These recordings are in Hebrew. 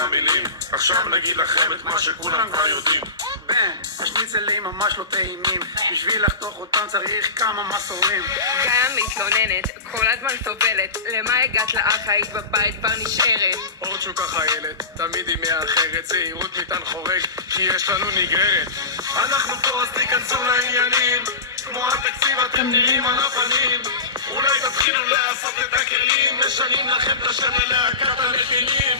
כמה מילים. עכשיו נגיד לכם את מה שכולם כבר יודעים. בן, השניצלים ממש לא טעימים. בשביל לחתוך אותם צריך כמה מסורים. גאיה מתלוננת, כל הזמן סובלת. למה הגעת לאח? היית בבית כבר נשארת. עוד שוקה חיילת, תמיד היא מאחרת. זהירות מטען חורג, כי יש לנו נגררת. אנחנו פה אז תיכנסו לעניינים. כמו התקציב אתם נראים על הפנים. אולי תתחילו לעשות את הכלים. משנים לכם את השם ללהקת הנפילים.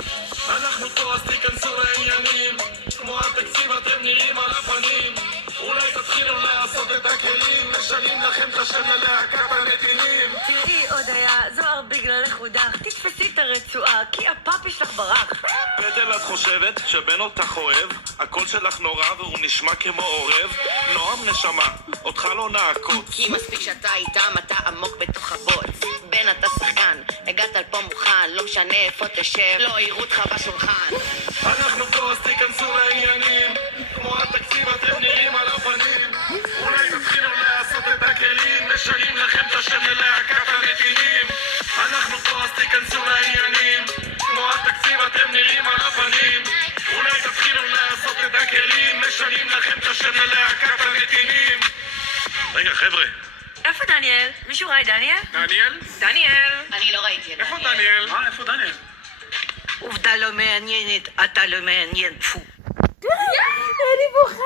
אנחנו פה אז תיכנסו לעניינים. כמו התקציב אתם נראים על הפנים. אולי תתחילו לעשות את הכלים. משנים לכם את השם ללהקת הנתינים. תראי, הודיה, זוהר בגללך הודח. תתפסי את הרצועה, כי הפאפי שלך ברח. פטל, את חושבת שבן אותך אוהב? הקול שלך נורא והוא נשמע כמו עורב? נועם נשמה, אותך לא נעקוץ. כי מספיק שאתה איתם, אתה עמוק בתוך הבוץ. בן אתה שחקן, הגעת לפה מוכן, לא משנה איפה תשב, לא יראו אותך בשולחן. אנחנו פה אז תיכנסו לעניינים. כמו התקציב אתם נראים על הפנים. אולי תתחילו לעשות את הכלים. משנים לכם את השם ללהקת הנתינים. אנחנו פה אז תיכנסו לעניינים. כמו התקציב אתם נראים על הפנים. אולי תתחילו לעשות את הכלים. משנים לכם את השם ללהקת הנתינים. רגע חבר'ה, איפה דניאל? מישהו ראה את דניאל? דניאל? דניאל! אני לא ראיתי את איפה דניאל? איפה דניאל? עובדה לא מעניינת, אתה לא מעניין, פו. אני בוכה.